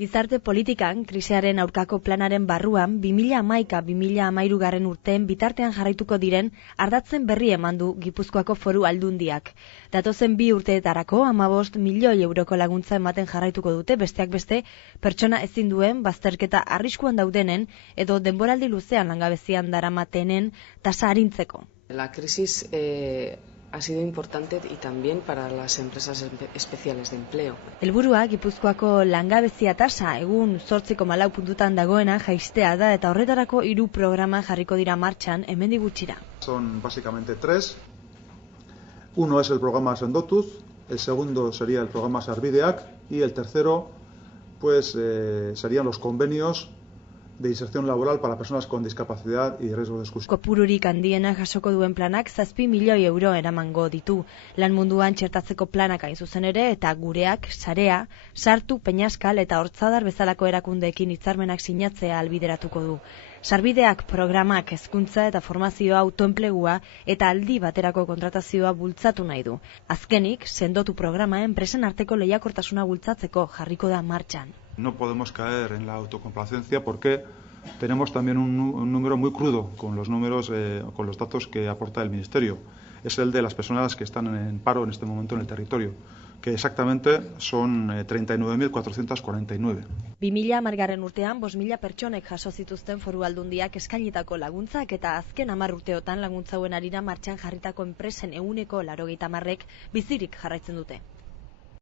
Gizarte politikan, krisiaren aurkako planaren barruan, 2011-2013 urteen bitartean jarraituko diren ardatzen berri eman du Gipuzkoako Foru Aldundiak. Datozen 2 urteetarako 15 milioi euroko laguntza ematen jarraituko dute, besteak beste, pertsona ezin duen, bazterketa arriskuan daudenen edo denboraldi luzean langabezian daramatenen tasa arintzeko. La crisis ha sido importante y también para las empresas especiales de empleo. Helburua Gipuzkoako langabezia tasa egun 8,4 puntutan dagoena jaistea da eta horretarako 3 programa jarriko dira martxan hemendik gutxira. Son básicamente 3. Uno es el programa Sendotuz, el segundo sería el programa Sarbideak y el tercero pues serían los convenios de inserción laboral para personas con discapacidad y riesgo de exclusión. Kopururik handiena jasoko duen planak 7 milioi euro eramango ditu. Lan munduan txertatzeko planak hain zuzen ere eta gureak, Sarea, Sartu, Peñaskal eta Hortzadar bezalako erakundeekin hitzarmenak sinatzea albideratuko du. Sarbideak programak hezkuntza eta formazioa, autoenplegua eta aldi baterako kontratazioa bultzatu nahi du. Azkenik, Sendotu programa enpresen arteko lehiakortasuna bultzatzeko jarriko da martxan. No podemos caer en la autocomplacencia porque tenemos también un número muy crudo con los números, con los datos que aporta el Ministerio. Es el de las personas que están en paro en este momento en el territorio, que exactamente son 39.449. 2010 urtean 5.000 pertsonek jaso zituzten Foru Aldundiak eskainitako laguntzak eta azken 10 urteotan laguntza hauen harira martxan jarritako enpresen 80%ek bizirik jarraitzen dute.